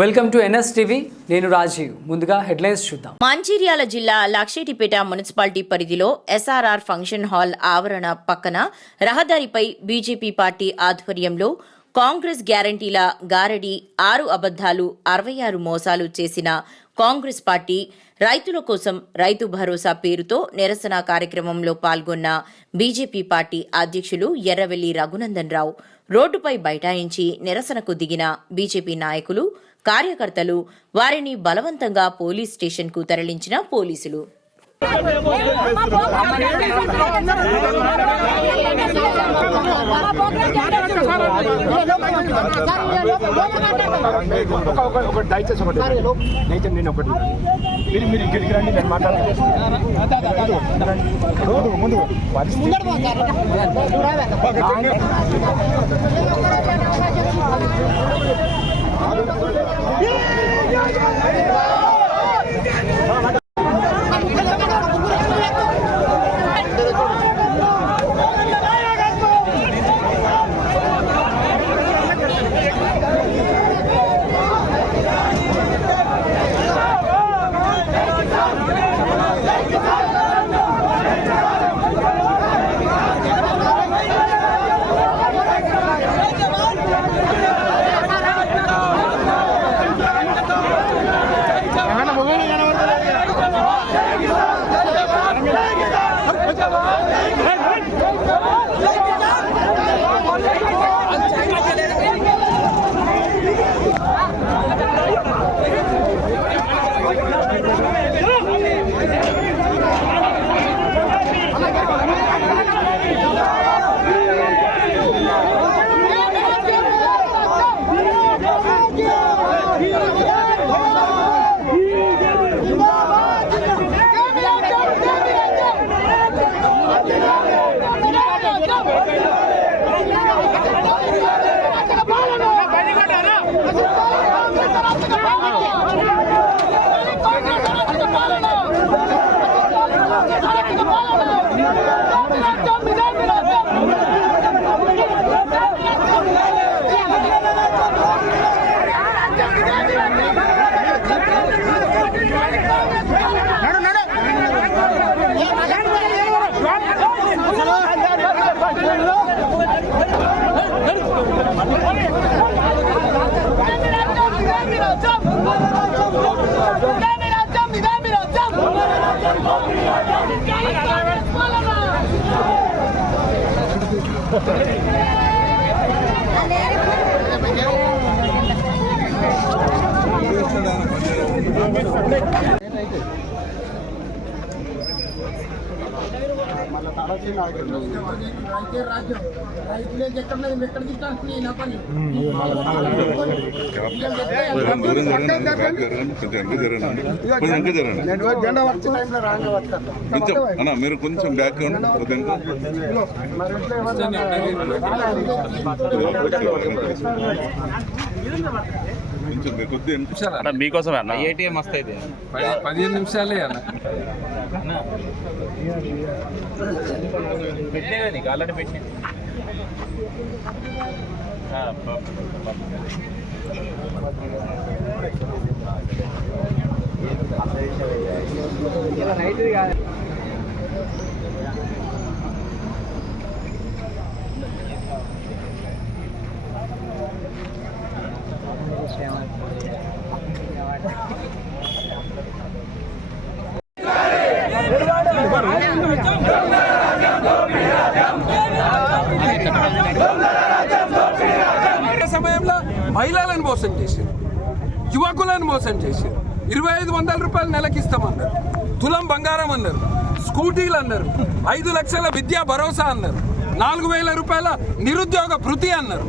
Welcome to NS TV. నేను రాజీవ్. ముందుగా headlines చూద్దాం. మంచిర్యాల జిల్లా లక్షేటిపేట మున్సిపాలిటీ పరిధిలో ఎస్ఆర్ఆర్ ఫంక్షన్ హాల్ ఆవరణ పక్కన రహదారిపై బీజేపీ పార్టీ ఆధ్వర్యంలో కాంగ్రెస్ గ్యారంటీల గారడి ఆరు అబద్దాలు అరవై ఆరు మోసాలు చేసిన కాంగ్రెస్ పార్టీ రైతుల కోసం రైతు భరోసా పేరుతో నిరసన కార్యక్రమంలో పాల్గొన్న బీజేపీ పార్టీ అధ్యక్షులు ఎర్రవెల్లి రఘునందన్ రావు రోడ్డుపై బైఠాయించి నిరసనకు దిగిన బీజేపీ నాయకులు కార్యకర్తలు వారిని బలవంతంగా పోలీస్ స్టేషన్కు తరలించిన పోలీసులు ఒకటి దయచేసి ఒకటి నేను ఒకటి మీరు మీరు ఇక్కడికి రండి నేను మాట్లాడతాను ముందు 一加油 Thank you. ముందు పరిస్థితి రైతే రాజ్యం రైతులే ఎక్కడ ఎక్కడ తింటాను నా పని దూరం జరగండి బ్యాక్ జరగండి కొంచెం వెనక జరగండి కొంచెం వెనక జరగండి నేను జెండా వచ్చే టైంలో రాంగ్ వస్తాను కొంచెం అన్న మీరు కొంచెం బ్యాక్ మరి కొంచెం వెనక అన్న మీకోసమే అన్న. ఏటీఎం వస్తాయి పది- పదిహేను నిమిషాలే అన్న. పెట్టినా నీకు ఆల్రెడీ పెట్టినా. ఆ సమయంలో మహిళలను మోసం చేశారు యువకులను మోసం చేశారు. ఇరవై ఐదు వందల రూపాయలు నెలకి ఇస్తామన్నారు. తులం బంగారం అన్నారు. స్కూటీలు అన్నారు. ఐదు లక్షల విద్యా భరోసా అన్నారు. నాలుగు వేల రూపాయల నిరుద్యోగ భృతి అన్నారు.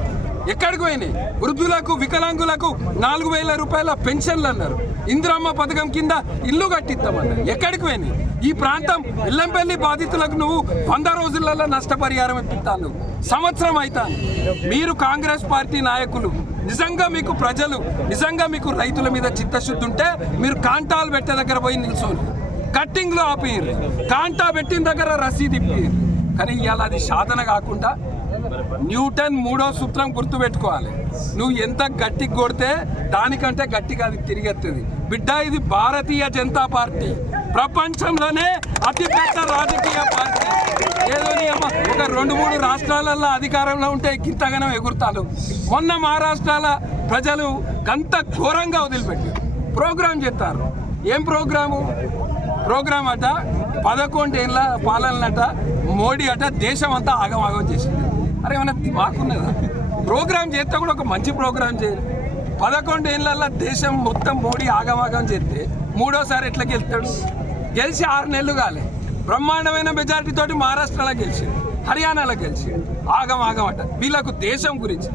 ఎక్కడికి పోయినాయి? వృద్ధులకు వికలాంగులకు నాలుగు వేల రూపాయల పెన్షన్లు అన్నారు. ఇందిరమ్మ పథకం కింద ఇల్లు కట్టిస్తామన్నారు ఎక్కడికి పోయినాయి? ఈ ప్రాంతం ఇల్లంపల్లి బాధితులకు నువ్వు వంద రోజులలో నష్టపరిహారం ఇప్పిస్తాను. సంవత్సరం అవుతాను మీరు కాంగ్రెస్ పార్టీ నాయకులు. నిజంగా మీకు ప్రజలు నిజంగా మీకు రైతుల మీద చిత్తశుద్ధి ఉంటే మీరు కాంటాలు పెట్టే దగ్గర పోయి నిల్చోని కట్టింగ్లో ఆపేయరు కాంటా పెట్టిన దగ్గర రసీదు ఇప్పేయరు కానీ ఇవాళ అది సాధన కాకుండా న్యూటన్ మూడో సూత్రం గుర్తుపెట్టుకోవాలి నువ్వు ఎంత గట్టి కొడితే దానికంటే గట్టిగా అది తిరిగెత్తది. బిడ్డ ఇది భారతీయ జనతా పార్టీ. ప్రపంచంలోనే అతిపెద్ద రాజకీయ పార్టీ. ఏదో అమ్మ ఒక రెండు మూడు రాష్ట్రాలలో అధికారంలో ఉంటే గింతగానం ఎగురుతాను మొన్న మహారాష్ట్రాల ప్రజలు గంత ఘోరంగా వదిలిపెట్టారు. ప్రోగ్రాం చేస్తారు. ఏం ప్రోగ్రాము? ప్రోగ్రాం అట పదకొండేళ్ళ పాలనట మోడీ అట దేశం అంతా ఆగమాగం చేసింది. అరే ఏమైనా మాకున్నదా? ప్రోగ్రాం చేస్తే కూడా ఒక మంచి ప్రోగ్రాం చేయాలి. పదకొండేళ్ళ దేశం మొత్తం మోడీ ఆగమాగం చేస్తే మూడోసారి ఎట్లా గెలుస్తాడు గెలిచి ఆరు నెలలు కాలే. బ్రహ్మాండమైన మెజారిటీ తోటి మహారాష్ట్రలో గెలిచి హర్యానాలో గెలిచి ఆగం ఆగం అంట. వీళ్ళకు దేశం గురించి.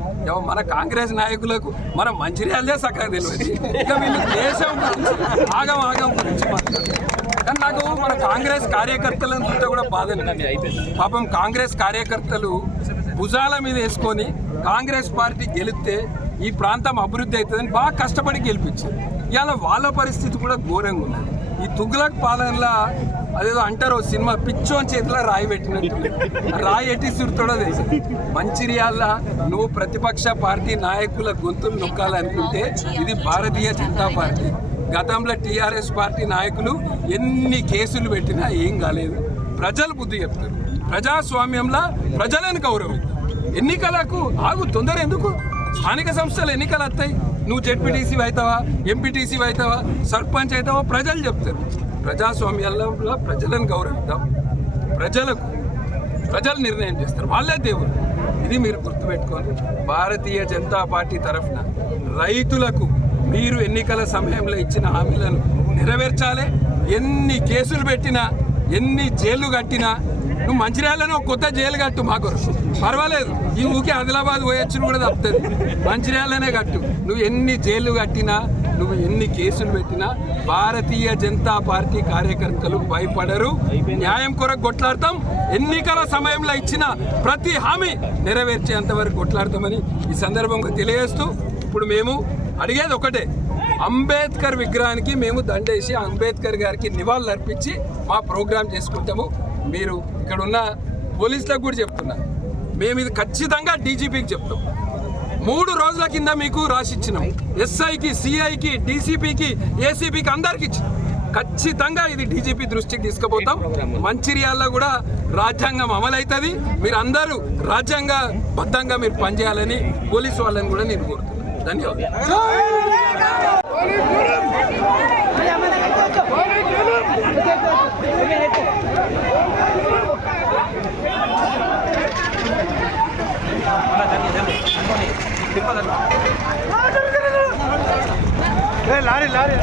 మన కాంగ్రెస్ నాయకులకు మన మంచిర్యాలదే సక్కగా తెలియదు. ఇక వీళ్ళు దేశం గురించి ఆగం ఆగం గురించి మాట్లాడతారు కానీ నాకు మన కాంగ్రెస్ కార్యకర్తలను చూస్తే కూడా బాధ పాపం కాంగ్రెస్ కార్యకర్తలు భుజాల మీద వేసుకొని కాంగ్రెస్ పార్టీ గెలిస్తే ఈ ప్రాంతం అభివృద్ధి అవుతుందని బాగా కష్టపడి గెలిపించారు. ఇవాళ వాళ్ళ పరిస్థితి కూడా ఘోరంగా ఉన్నది. ఈ తుగ్లక్ పాలనలో అదేదో అంటారు సినిమా పిచ్చోని చేతిలో రాయి పెట్టినట్టు. రాయి ఎట్టి సురుతాడో తెలుసు? మంచిర్యాల నువ్వు ప్రతిపక్ష పార్టీ నాయకుల గొంతులు నొక్కాలనుకుంటే ఇది భారతీయ జనతా పార్టీ. గతంలో టీఆర్ఎస్ పార్టీ నాయకులు ఎన్ని కేసులు పెట్టినా ఏం కాలేదు. ప్రజలు బుద్ధి చెప్తారు. ప్రజాస్వామ్యంలో ప్రజలను గౌరవిద్దాం. ఎన్నికలకు ఆగు తొందర ఎందుకు? స్థానిక సంస్థలు ఎన్నికలు వస్తాయి. నువ్వు జెడ్పీటీసీ అవుతావా ఎంపీటీసీ అవుతావా సర్పంచ్ అవుతావా ప్రజలు చెప్తారు. ప్రజాస్వామ్యాల్లో ప్రజలను గౌరవిద్దాం. ప్రజలకు ప్రజలు నిర్ణయం చేస్తారు. వాళ్ళే దేవుడు ఇది మీరు గుర్తుపెట్టుకోండి. భారతీయ జనతా పార్టీ తరఫున రైతులకు మీరు ఎన్నికల సమయంలో ఇచ్చిన హామీలను నెరవేర్చాలి. ఎన్ని కేసులు పెట్టినా ఎన్ని జైలు కట్టినా నువ్వు మంచిర్యాలను కొత్త జైలు కట్టు మా కొరకు పర్వాలేదు. ఈ ఊకే ఆదిలాబాద్ పోయొచ్చును కూడా తప్పుతుంది. మంచిర్యాలనే కట్టు. నువ్వు ఎన్ని జైలు కట్టినా నువ్వు ఎన్ని కేసులు పెట్టినా భారతీయ జనతా పార్టీ కార్యకర్తలు భయపడరు. న్యాయం కొరకు కొట్లాడతాం. ఎన్నికల సమయంలో ఇచ్చిన ప్రతి హామీ నెరవేర్చేంత వరకు కొట్లాడతామని ఈ సందర్భంగా తెలియజేస్తూ ఇప్పుడు మేము అడిగేది ఒకటే. అంబేద్కర్ విగ్రహానికి మేము దండేసి అంబేద్కర్ గారికి నివాళులు అర్పించి మా ప్రోగ్రాం చేసుకుంటాము. మీరు ఇక్కడ ఉన్న పోలీసులకు కూడా చెప్తున్నారు మేము ఇది ఖచ్చితంగా డీజీపీకి చెప్తాం. మూడు రోజుల కింద మీకు రాసిచ్చినాం. ఎస్ఐకి సిఐకి డీసీపీకి ఏసీపీకి అందరికి ఇచ్చినాం. ఖచ్చితంగా ఇది డీజీపీ దృష్టికి తీసుకుపోతాం. మంచిర్యాల్లో కూడా రాజ్యాంగం అమలవుతుంది మీరు అందరూ రాజ్యాంగ బద్ధంగా మీరు పనిచేయాలని పోలీసు వాళ్ళని కూడా నేను కోరుతున్నాను. ధన్యవాదాలు. Lorry lorry.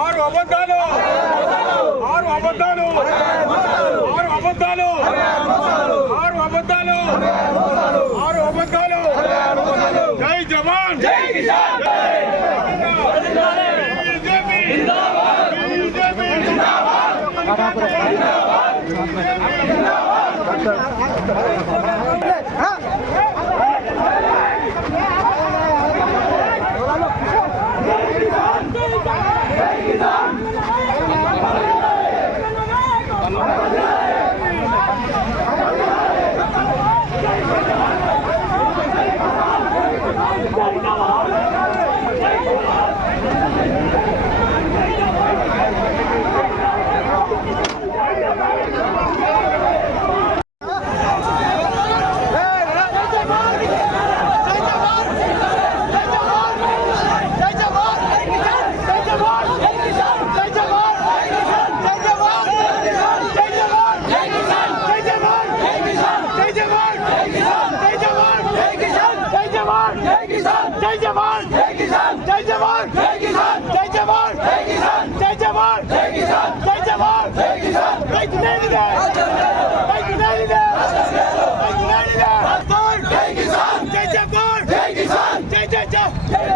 ఆరు అబద్ధాలు ఆరు అబద్ధాలు ఆరు అబద్ధాలు ఆరు అబద్ధాలు ఆరు అబద్ధాలు జై జవాన్ జై కిసాన్ జిందాబాద్ జిందాబాద్ జిందాబాద్ Come on.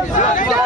Yeah.